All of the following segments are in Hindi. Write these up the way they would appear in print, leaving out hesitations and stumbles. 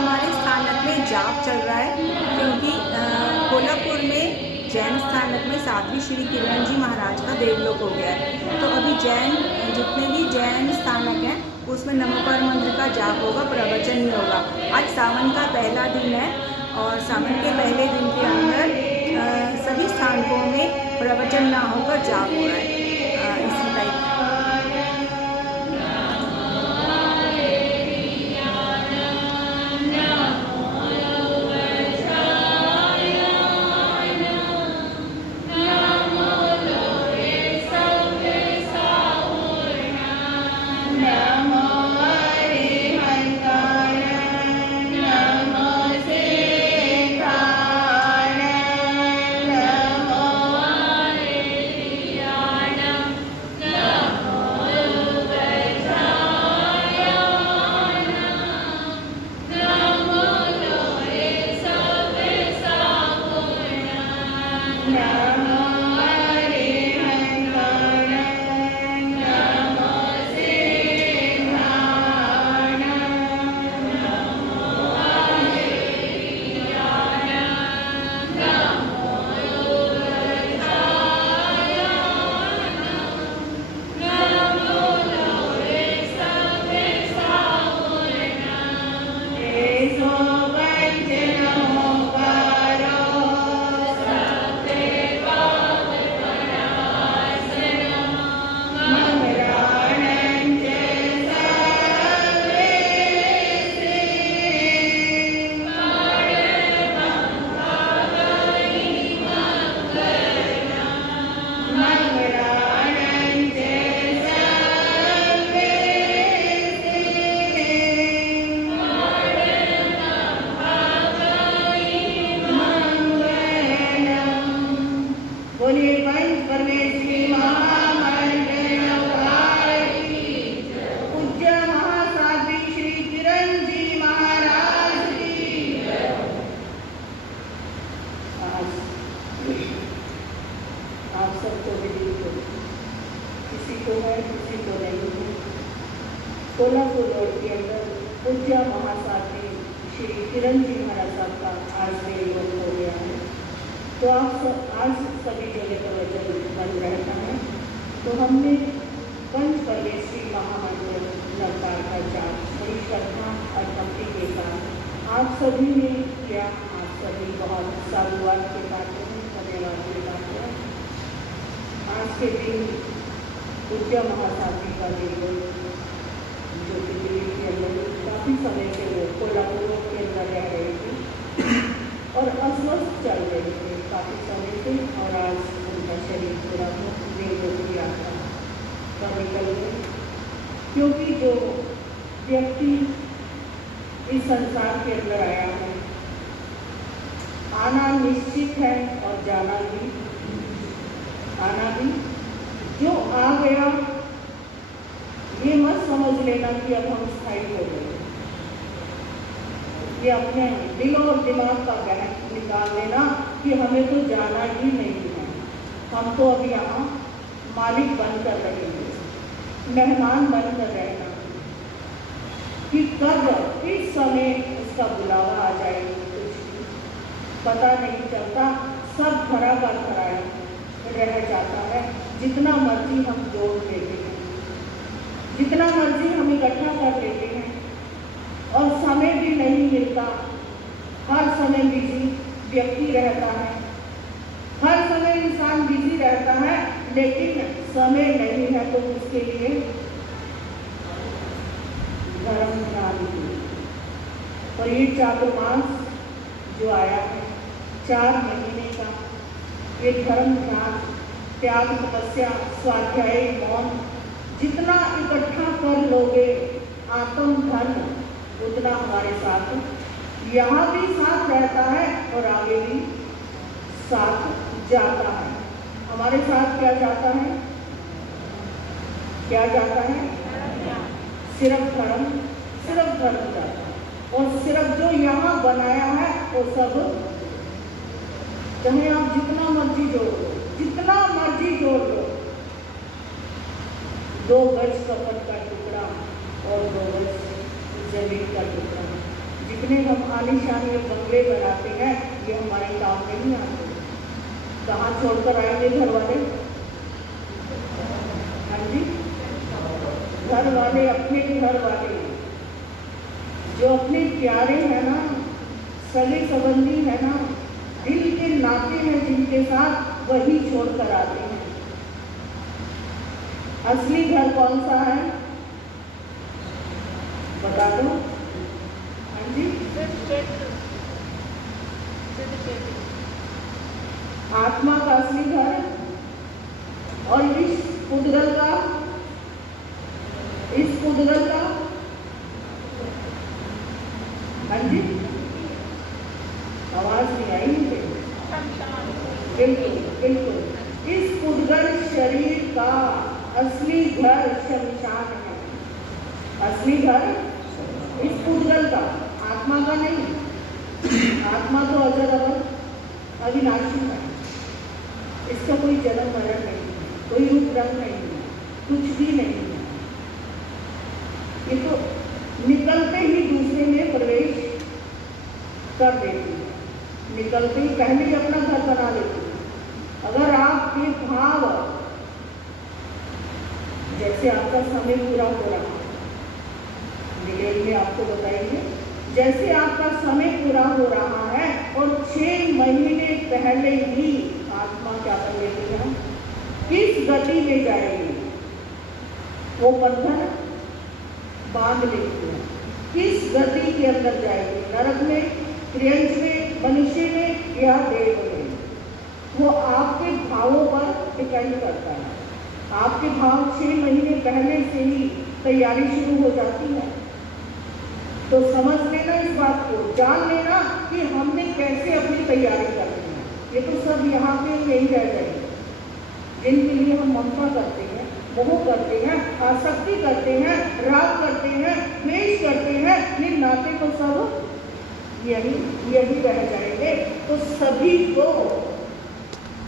हमारे स्थानक में जाप चल रहा है, क्योंकि कोल्हापुर में जैन स्थानक में साध्वी श्री किरण जी महाराज का देवलोक हो गया है। तो अभी जितने भी जैन स्थानक हैं उसमें नमोकार मंत्र का जाप होगा, प्रवचन ही होगा। आज सावन का पहला दिन है और सावन के पहले दिन के अंदर सभी स्थानकों में प्रवचन ना होकर जाप हो रहा है। इसी टाइप आप सबको मिली हो, किसी को है किसी को नहीं है। कोल्हापुर रोड के अंदर पूज्य महासाध्वी श्री किरण जी महाराज साहब का आज देवलोक हो गया है। तो आज सभी जगह प्रवचन बंद रहता है। तो हमने पंच परमेश्वरी महामंत्र नवकार का जाप बड़ी श्रद्धा और भक्ति के साथ आप सभी ने किया। आप सभी बहुत साधुवाद के साथ धन्यवाद के साथ आज के दिन पूज्य महासाध्वी का देवलोक जो कि दिल्ली के अंदर काफ़ी समय से वो कोल्हापुर के अंदर रह रहे थे और अस्वस्थ चल रहे थे काफ़ी समय से, और आज उनका शरीर पूरा देवलोक की यात्रा पर निकल गए। क्योंकि जो व्यक्ति इस संसार के अंदर आया है, आना निश्चित है और जाना भी। जो आ गया ये मत समझ लेना कि अब हम स्थायी हो गए। ये अपने दिल और दिमाग का बहस निकाल लेना कि हमें तो जाना ही नहीं है। हम तो अभी यहाँ मालिक बनकर रहेंगे, मेहमान बनकर रहना कि कब इस समय उसका बुलावा आ जाएगा कुछ पता नहीं चलता। सब भरा भराया रह जाता है। जितना मर्जी हम जोड़ लेते हैं, जितना मर्जी हम इकट्ठा कर लेते हैं, और समय भी नहीं मिलता। हर समय बिजी व्यक्ति रहता है, हर समय इंसान बिजी रहता है, लेकिन समय नहीं है तो उसके लिए धर्म ध्यान। और ये चातुर्मास जो आया है 4 महीने का, ये धर्म ध्यान, त्याग, तपस्या, स्वाध्याय, मौन जितना इकट्ठा कर लोगे आत्म धन उतना हमारे साथ यहाँ भी साथ रहता है और आगे भी साथ जाता है। हमारे साथ क्या जाता है? क्या जाता है? सिर्फ धर्म जाता है। और सिर्फ जो यहाँ बनाया है वो सब, चाहे आप जितना मर्जी जोड़ लो, जितना मर्जी जोड़ लो, 2 गज कपट का टुकड़ा और 2 गज जमीन का टुकड़ा जितने हम आलीशान ये बंगले बनाते हैं ये हमारे काम नहीं आते। कहाँ छोड़कर आएंगे घर वाले? हाँ जी, घर वाले, अपने घर वाले जो अपने प्यारे हैं ना, सगे संबंधी है ना, दिल के नाते हैं जिनके साथ, वही छोड़कर आते हैं। असली घर कौन सा है बता दो? हाँ जी, आत्मा का असली घर और इस पुद्गल का हाँ जी, आवाज नहीं आई मुझे। बिल्कुल बिल्कुल, इस पुद्गल शरीर का असली घर शमशान है। असली घर इस पुद्गल का, आत्मा का नहीं। आत्मा तो अजर अमर अविनाशी है, इसका कोई जन्म मरण नहीं है, कोई रूप रंग नहीं है, कुछ भी नहीं है। ये तो निकलते ही दूसरे में प्रवेश कर देती है, निकलते ही पहले ही अपना घर बना लेती है। अगर आपके भाव, जैसे आपका समय पूरा हो रहा है, डिटेल में आपको बताएंगे, जैसे आपका समय पूरा हो रहा है और 6 महीने पहले ही आत्मा क्या कर लेती है, किस गति में जाएगी, वो बंधन बांध लेती है, किस गति के अंदर जाएगी, नरक में, त्रियंश में, मनुष्य में या देव में, वो आपके भावों पर डिपेंड करता है। आपके भाव 6 महीने पहले से ही तैयारी शुरू हो जाती है। तो समझ लेना इस बात को, जान लेना कि हमने कैसे अपनी तैयारी करनी है। ये तो सब यहाँ पे यही रह जाएंगे जिनके लिए हम ममता करते हैं, मोह करते हैं, आसक्ति करते हैं, राग करते हैं, द्वेष करते हैं, ये नाते तो सब यही रह जाएंगे। तो सभी को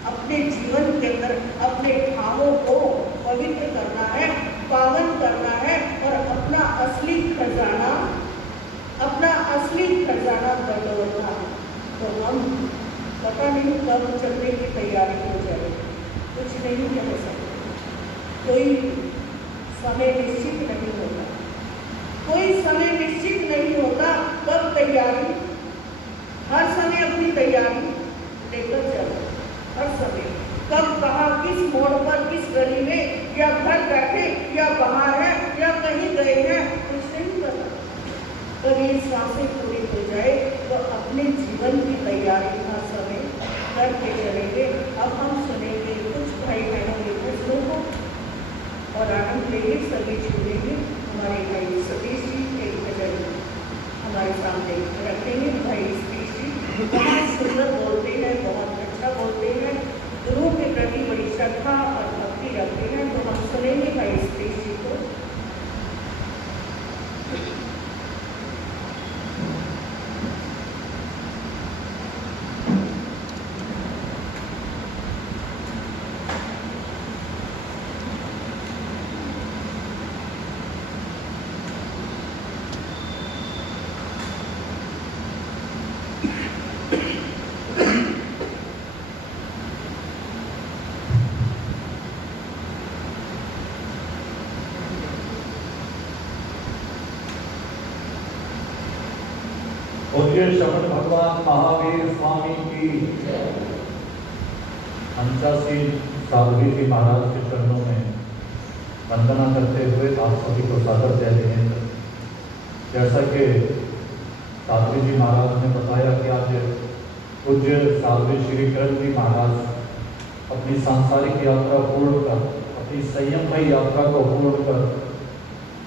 अपने जीवन के अंदर अपने भावों को पवित्र करना है, पावन करना है और अपना असली खजाना बटोरना। तो हम पता नहीं कब चलने की तैयारी हो जाए, कुछ नहीं कह सकते, कोई समय निश्चित नहीं होता, कोई समय निश्चित नहीं होता कब तैयारी, हर समय अपनी तैयारी लेकर चलो, हर समय कब कहाँ किस मोड़ पर किस गली में, या घर बैठे या बाहर है या कहीं गए हैं, कुछ नहीं पता। कब ये सांसें पूरी हो जाए तो अपने जीवन की तैयारी हर समय करके चलेंगे। अब हम सुनेंगे कुछ भाई बहनों के प्रश्नों को और आनंद लेंगे, सभी छूलेंगे। हमारे भाई सतीश जी एक भजन हमारे सामने रखेंगे। भाई सतीश जी बहुत सुंदर बोलते हैं, बहुत अच्छा बोलते हैं, गुरु के प्रति बड़ी श्रद्धा और भक्ति रखते हैं। तो हम सुनेंगे भाई सतीश जी को। पूज्य शरण भगवान महावीर स्वामी की 85 साधु जी महाराज के चरणों में वंदना करते हुए आप सभी को सादर जय जिनेंद्र। जैसा कि साधु जी महाराज ने बताया कि आज पूज्य साधु श्री किरण जी महाराज अपनी सांसारिक यात्रा पूर्ण कर, अपनी संयममयी यात्रा को पूर्ण कर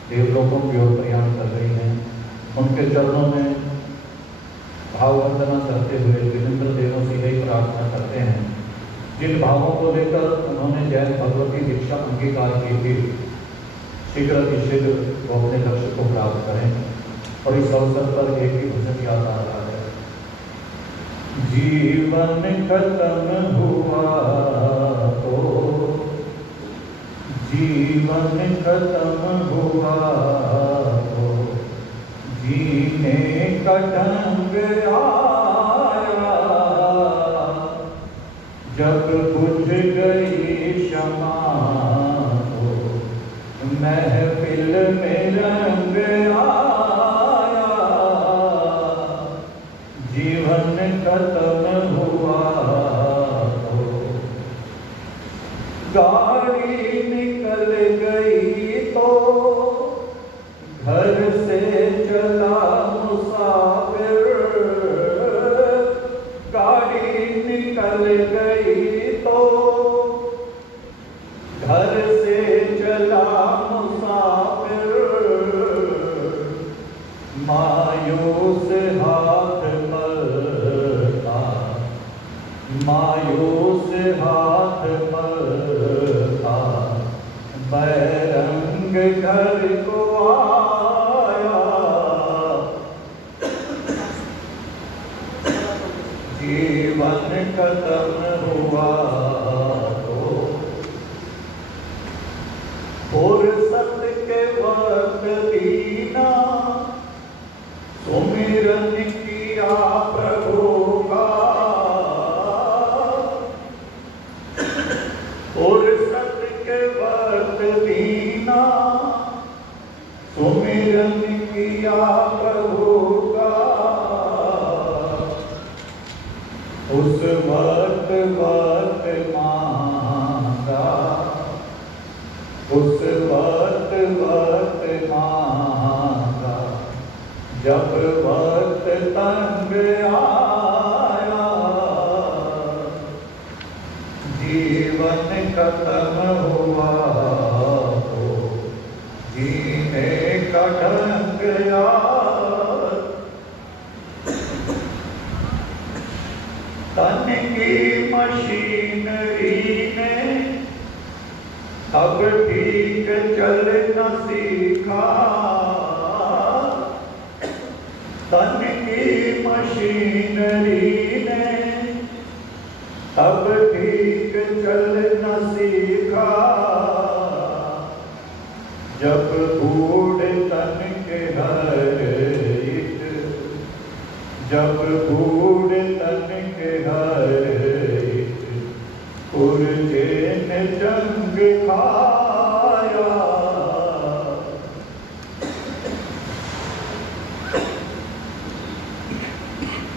देवलोकों की ओर प्रयाण कर रही हैं। उनके चरणों में भाव वंदना करते हुए विनिम्र देवों से यही प्रार्थना करते हैं, जिन भावों को लेकर उन्होंने जैन भगवती दीक्षा अंगीकार की थी, शीघ्र अतिशीघ्र वो अपने लक्ष्य को प्राप्त करें। और इस अवसर पर एक ही भजन याद आ रहा है, जीवन खत्म हुआ तो, जीवन खत्म हुआ तो जीने का का ढंग आया, जब बुझ गई क्षमा तो महफिल में रंग आया, जीवन खत्म हुआ तो गाड़ी निकल गई तो घर से चला मुसाफिर, गाड़ी निकल गई तो घर से चला मुसाफिर, मायूस हाथ मलता, मायूस हाथ मलता, बैरंग घर को आया, जीवन खत्म हुआ तो फुर्सत के वक्त दीना सुमिरन किया प्रभु का, फुर्सत के वक्त दीना सुमिरन किया प्रभु का, उस वक्त वक्त मांगा, उस वक्त वक्त मांगा, जब वक्त तंग आया, जीवन खत्म हुआ तो जीने का ढंग आया, तन की मशीनरी ने अब ठीक चल न सीखा, तन की मशीनरी ने अब ठीक चल न सीखा, जब बूढ़े तन के हर एक, जब बूढ़े तन के हर एक पुरजे ने जंग खाया,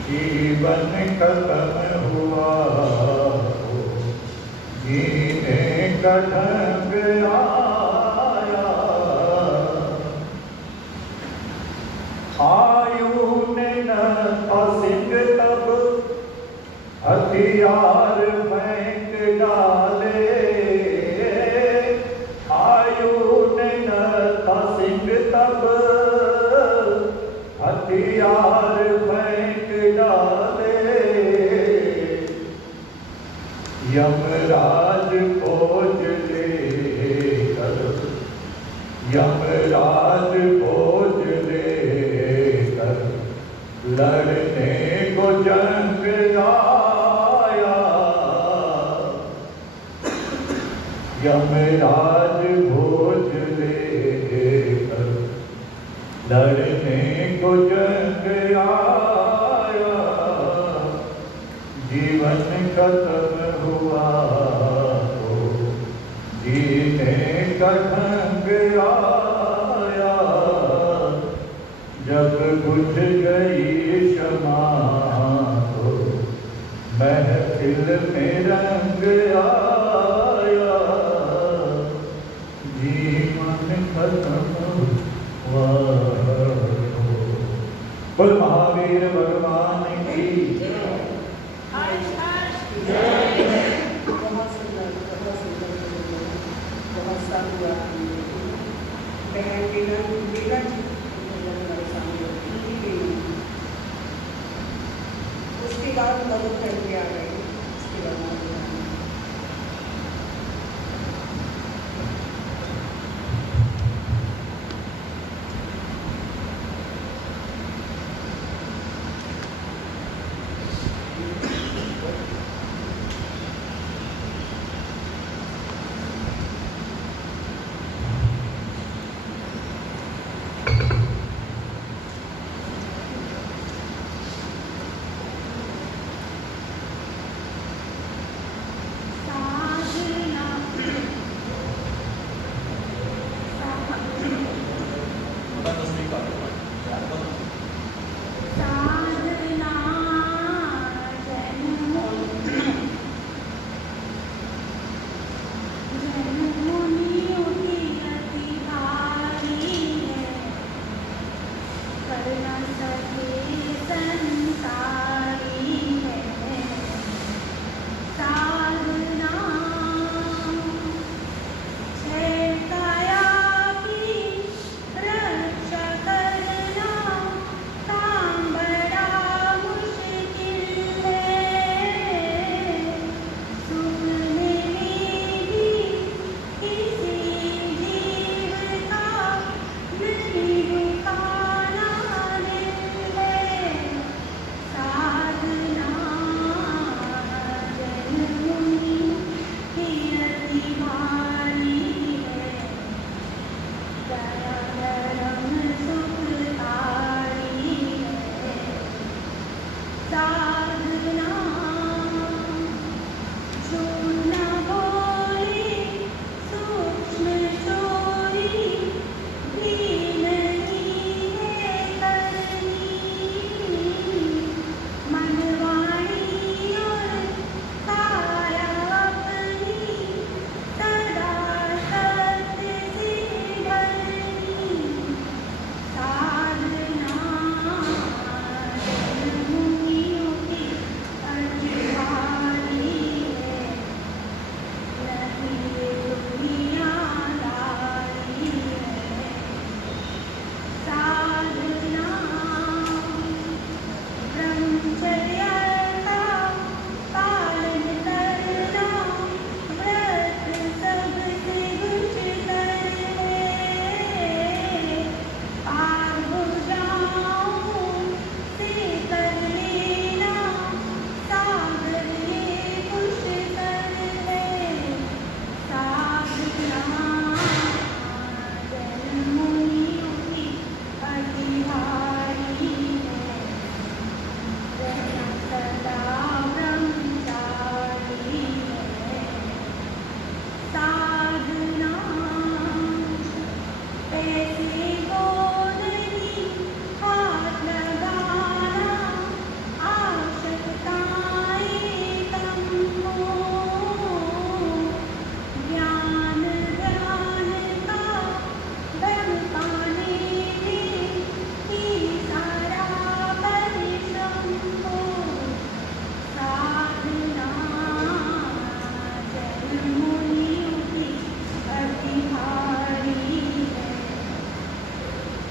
जीवन खत्म हुआ तो जीने का ढंग आया, आयु ने न था सिंह तब हथियार फेंक डाले, आयु ने न था सिंह तब हथियार फेंक डाले, यमराज खोज लेकर, यमराज खोज लेकर लड़ने को जंग आया, यमराज खोज लेकर लड़ने को जंग आया, जीवन खत्म हुआ तो जीने का ढंग आया, जब बुझ गई क्षमा तो महफिल में रंग आया, जीवन खत्म हुआ। बोल महावीर भगवान की बहुत सुंदर, बहुत सारा बहन वीना जी हमारे सामने होती है। उसके बाद मदद करके आ गए, उसके बाद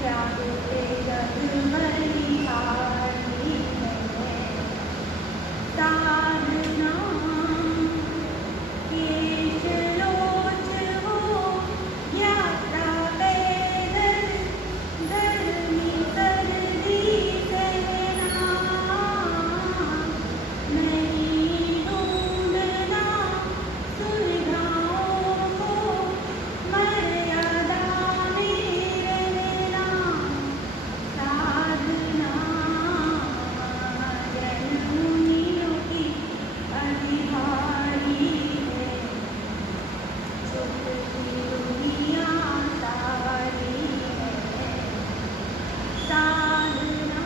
त्याग के जग बलिहारी है साधना केश लोच हो यात्रा पैदल गर्मी सर्दी सहना नहीं ढूंढना सुविधाओं को मर्यादा में रहना साधना जनमुनियों की अधिकारी है सुख की दुनिया सारी है साधना।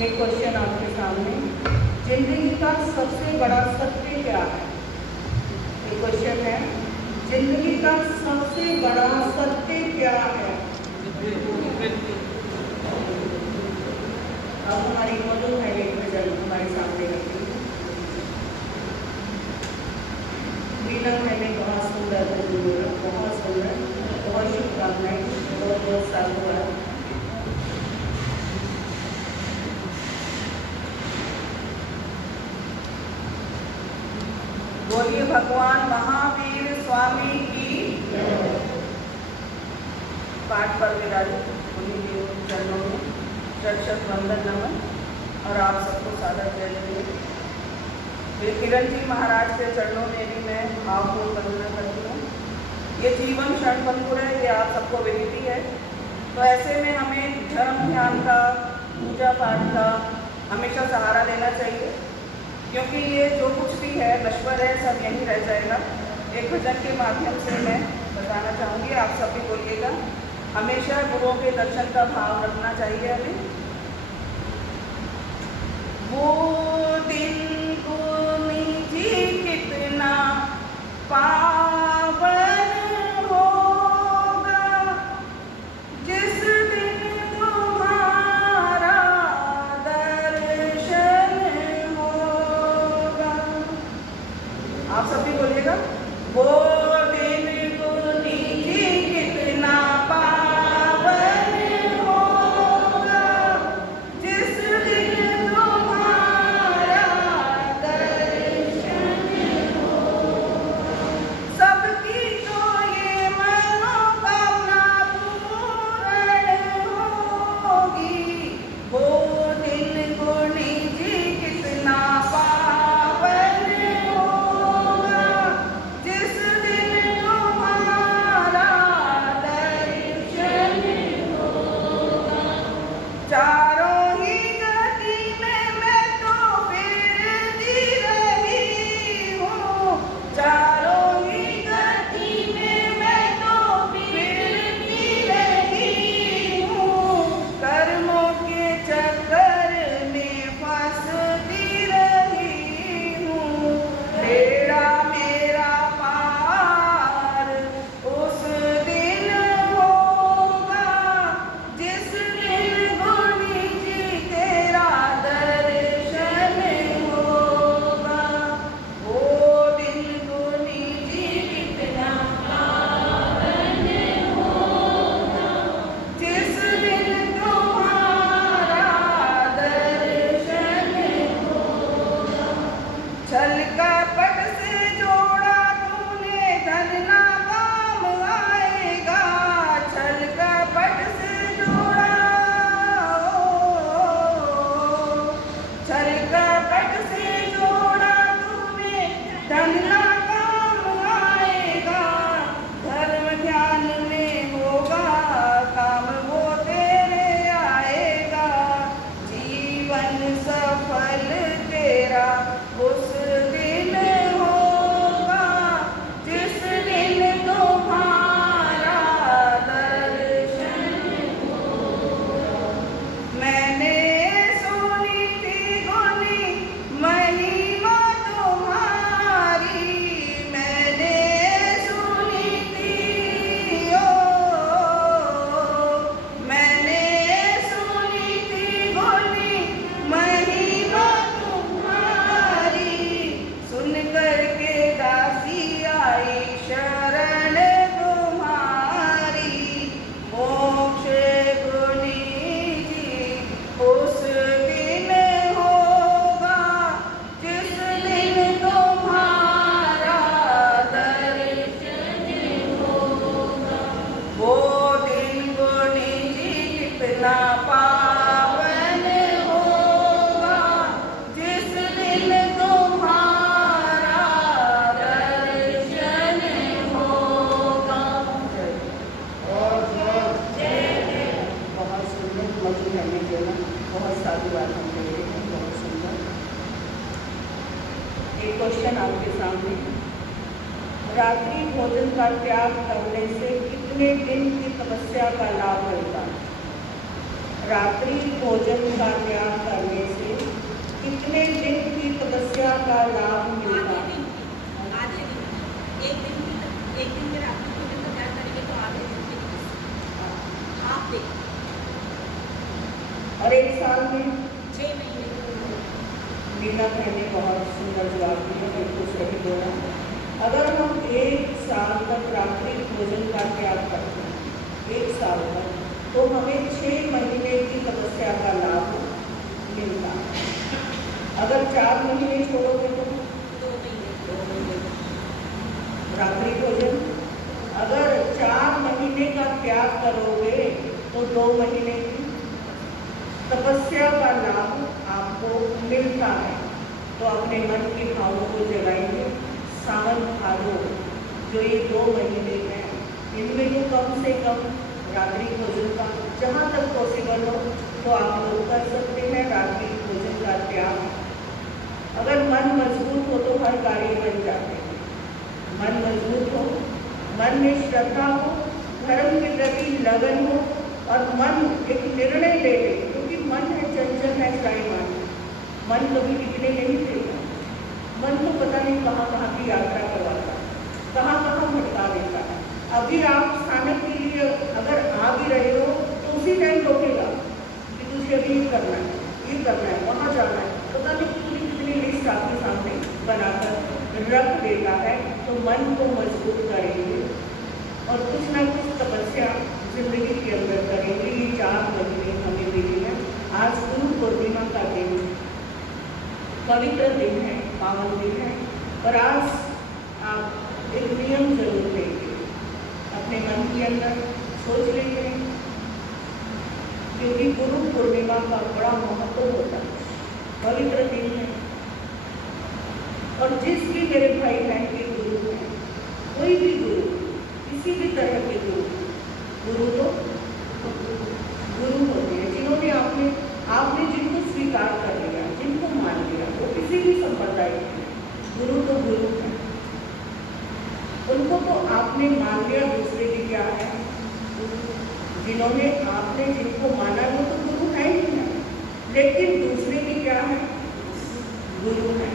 एक क्वेश्चन आपके सामने, जिंदगी का सबसे बड़ा सत्य क्या है? ये क्वेश्चन है, जिंदगी का सबसे बड़ा सत्य क्या है? अब हमारी मधु है एक भजन हमारे सामने रखी। नीलम मैंने बहुत सुंदर बोला, बहुत सुंदर, बहुत शुभकामनाएं, बहुत बहुत साधुवाद। बोलिए भगवान महावीर स्वामी की पाठ पर विराजित उन्हीं के चरणों में शत वंदन नमन और आप सबको सादर जय जय। श्री किरण जी महाराज के चरणों में भी मैं भावपूर्ण वंदना करती हूँ। ये जीवन क्षणभंगुर है, ये आप सबको विदित है। तो ऐसे में हमें धर्म ध्यान का, पूजा पाठ का हमेशा सहारा लेना चाहिए, क्योंकि ये जो कुछ भी है नश्वर है, सब यहीं रह जाएगा। एक भजन के माध्यम से मैं बताना चाहूँगी, आप सब भी बोलिएगा। हमेशा गुरुओं के दर्शन का भाव रखना चाहिए हमें। वो दिन जी कितना पावन होगा जिस दिन तुम्हारा दर्शन होगा। आप सब भी बोलिएगा, वो दिन जी कितना पावन होगा जिस दिन तुम्हारा दर्शन होगा। रात्रि भोजन का त्याग करने से कितने दिन की तपस्या का लाभ मिलता है? रात्रि भोजन का त्याग करने से कितने दिन की तपस्या का लाभ मिलता है? आधे दिन एक दिन के रात्रि भोजन का त्याग करेंगे तो आधे दिन की तपस्या, हाफ डे, और एक साल में 6 महीने। मीना बहन ने बहुत सुंदर जवाब दिया, बिल्कुल सही बोला। अगर हम एक साल तक रात्रि भोजन का त्याग करते हैं, एक साल तक, तो हमें 6 महीने की तपस्या का लाभ मिलता है। अगर 4 महीने छोड़ोगे तो 2 महीने। रात्रि भोजन, अगर 4 महीने का त्याग करोगे तो 2 महीने की तपस्या का लाभ आपको मिलता है। तो अपने मन की भावों को जगाएंगे। सावन भादो जो ये 2 महीने हैं, इनमें तो कम से कम रात्रि भोजन का जहाँ तक पॉसिबल हो तो आप लोग कर सकते हैं रात्रि भोजन का त्याग। अगर मन मजबूत हो तो हर कार्य बन जाते हैं। मन मजबूत हो, मन में श्रद्धा हो, धर्म के प्रति लगन हो और मन एक निर्णय ले ले, क्योंकि मन है चंचल है त्रायमान। मन कभी टिकने नहीं देता। मन को पता नहीं कहाँ कहाँ की यात्रा करवाता है, कहाँ कहाँ भटका देता है। अभी आप स्थानक के लिए अगर आ भी रहे हो तो उसी टाइम रोकेगा कि तुझे अभी ये करना है, ये करना है, वहाँ जाना है, पता नहीं पूरी कितनी लिस्ट आपके सामने बनाकर रख देता है। तो मन को मजबूत करेंगे और कुछ ना कुछ तपस्या जिंदगी के अंदर करेंगे। ये 4 महीने हमें मिली है। आज गुरु पूर्णिमा का दिन, पवित्र दिन है, पावन दिन है। और आज आप एक नियम जरूर लेंगे, अपने मन के अंदर सोच लेंगे, क्योंकि गुरु पूर्णिमा का बड़ा महत्व होता है, पवित्र दिन है। और जिस भी मेरे भाई बहन के गुरु हैं, कोई भी गुरु, किसी भी तरह के गुरु तो गुरु होते हैं जिन्होंने आपने जिनको स्वीकार कर लिया, जिनको मान लिया, वो किसी भी संप्रदाय के गुरु तो गुरु हैं। उनको तो आपने मान लिया। दूसरे भी क्या है, जिन्होंने जिनको माना वो तो गुरु है ही है, लेकिन दूसरे भी क्या है, गुरु है।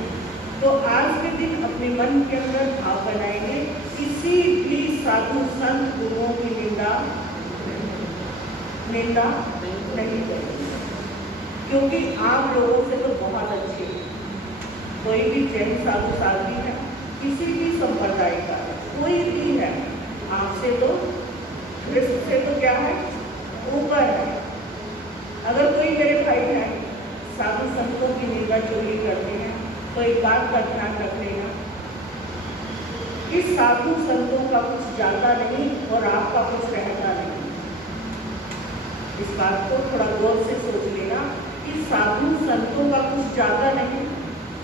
तो आज के दिन अपने मन के अंदर भाव बनाएंगे, किसी भी साधु संत गुरुओं की निंदा नहीं करेंगे, क्योंकि आप लोगों से तो बहुत अच्छे, कोई भी जैन साधु साध्वी है, किसी भी संप्रदाय का कोई भी है, आपसे तो कृष्ण से तो क्या है, ऊपर है। अगर कोई मेरे भाई है साधु संतों की निंदा चोरी करते हैं तो एक बात का ध्यान रख लेना, इस साधु संतों का कुछ जाता नहीं और आपका कुछ रहता नहीं। इस बात को थोड़ा गौर से सोच लेना कि साधु संतों का कुछ जाता नहीं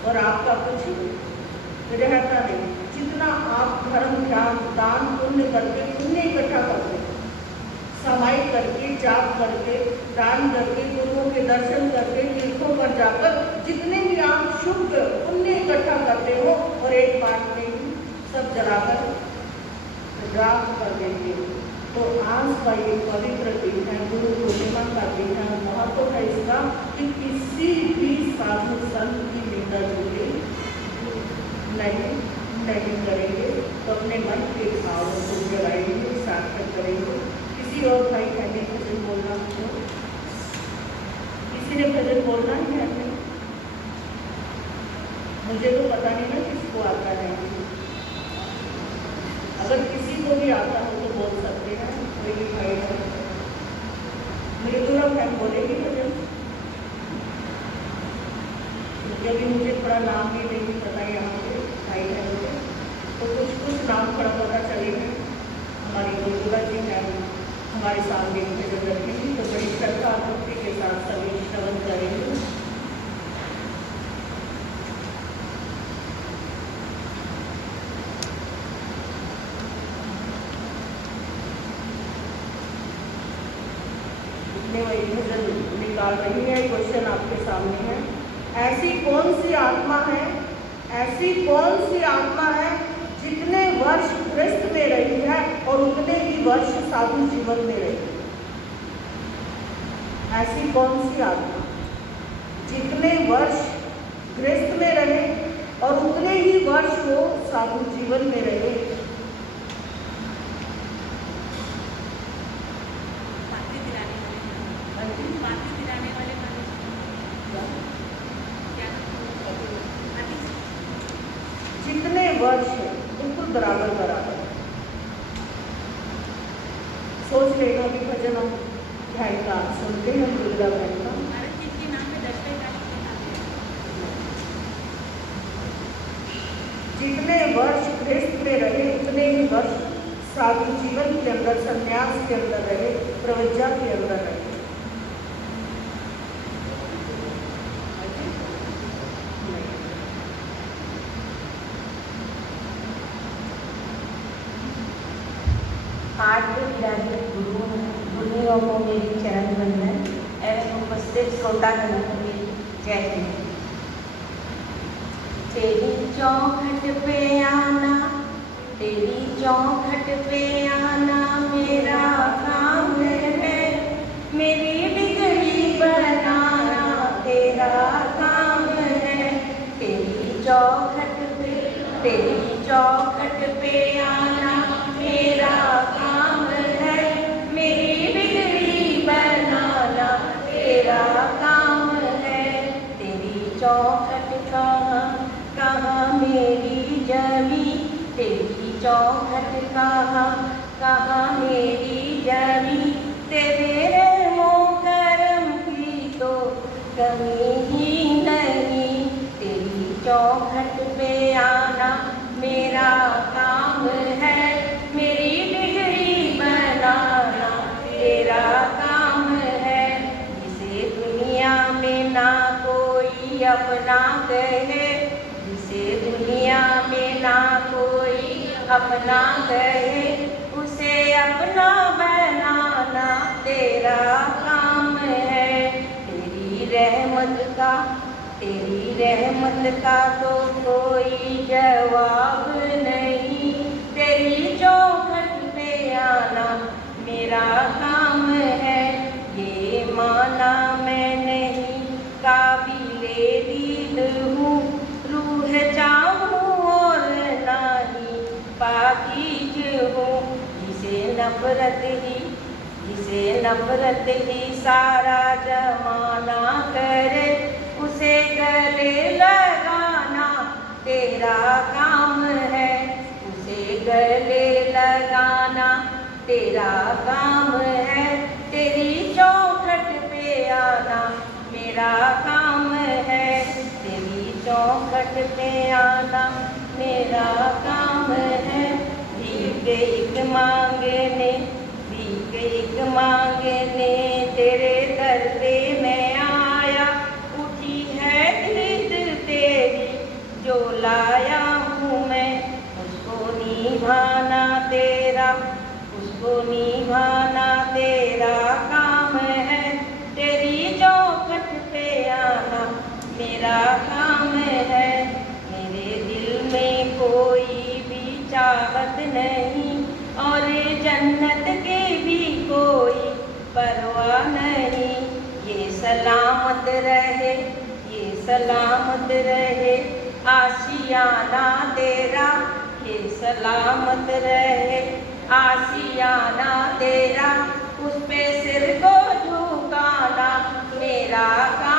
और आपका कुछ रहता नहीं। जितना आप धर्म ध्यान दान पुण्य करके पुण्य इकट्ठा करते, समाई करके, जाप करके, दान करके, गुरुओं के दर्शन करके, तीर्थों पर जाकर जितने भी आप शुभ पुण्य इकट्ठा करते हो और एक बात में सब जलाकर राख कर देते हो। तो आज का ये पवित्र दिन है, गुरु पूर्णिमा का दिन है। महत्व है इसका कि किसी भी साधु संत की निंदा चोरी नहीं करेंगे। तो अपने मन के भावों को जगाएंगे, सार्थक करेंगे। किसी और भाई बहन ने भजन बोलना हो, किसी ने भजन बोलना ही है, मुझे तो पता नहीं ना किसको आता है। अगर किसी को भी आता हो तो बोल सकते हैं, कोई भी भाई है। मृदुला बहन बोलेगी भजन, क्योंकि मुझे थोड़ा नाम भी नहीं पता यहाँ पे भाई बहन के, तो कुछ नाम थोड़ा पता चलेगा। हमारी मृदुला जी है, हमारे सामने भजन रखेंगी, तो बड़ी श्रद्धा भक्ति के साथ सभी श्रवण करेंगे। वही भजन निकाल रही है। क्वेश्चन आपके सामने है, ऐसी कौन सी आत्मा है जितने वर्ष गृहस्थ में रही है और उतने ही वर्ष साधु जीवन में रही। ऐसी कौन सी आत्मा जितने वर्ष गृहस्थ में रहे और उतने ही वर्ष वो साधु जीवन में रहे? बातें दिलाने वाले जितने वर्ष है बिल्कुल बराबर। सोच लेना कि भजन हम ध्यान का सुनते हैं दुर्गा बहन का। भारत जी के नाम में 10वें का जितने वर्ष गृहस्थ में रहे उतने ही वर्ष साधु जीवन के अंदर, संन्यास के अंदर रहे, प्रवज्जा के अंदर रहे। आज के विराजित गुरुओं को मेरी चरण वंदन एवं उपस्थित श्रोतागणों को मेरी जय हिंद। तेरी चौखट पे आना, तेरी चौखट पे आना मेरा काम है, मेरी बिगड़ी बनाना तेरा काम है। तेरी चौखट पे आना मेरा काम है, मेरी बिगड़ी बनाना तेरा काम है। तेरी चौखट कहाँ मेरी जमी, तेरी चौखट कहाँ मेरी जमी, तेरे रहमो करम की तो कमी ही नहीं। तेरी चौखट पे आना मेरा काम है, मेरी बिगड़ी बनाना तेरा काम है। जिसे दुनिया में ना कोई अपना कहे, जिसे दुनिया में ना कोई अपना कहे, उसे अपना बनाना तेरा काम है। तेरी रहमत का तो कोई जवाब नहीं, तेरी चौखट पे आना मेरा काम है। ये माना मैं नहीं काबिले दीद हूँ, रूह चाहूँ और ना ही पाकीज हूँ। जिसे नफरत ही सारा जमाना करे, उसे गले लगाना तेरा काम है। उसे गले लगाना तेरा काम है। तेरी चौखट पे आना मेरा काम है, तेरी चौखट पे आना मेरा काम है। भीख एक मांगने तेरे दर पे मैं आया, उठी है ईद तेरी जो लाया हूँ मैं। उसको निभाना तेरा काम है, तेरी चौखट पे आना मेरा काम है। मेरे दिल में कोई भी चाहत नहीं और जन्नत की भी कोई परवाह नहीं। ये सलामत रहे आशियाना तेरा, ये सलामत रहे आशियाना तेरा। उस पे सिर को झुकाना मेरा काम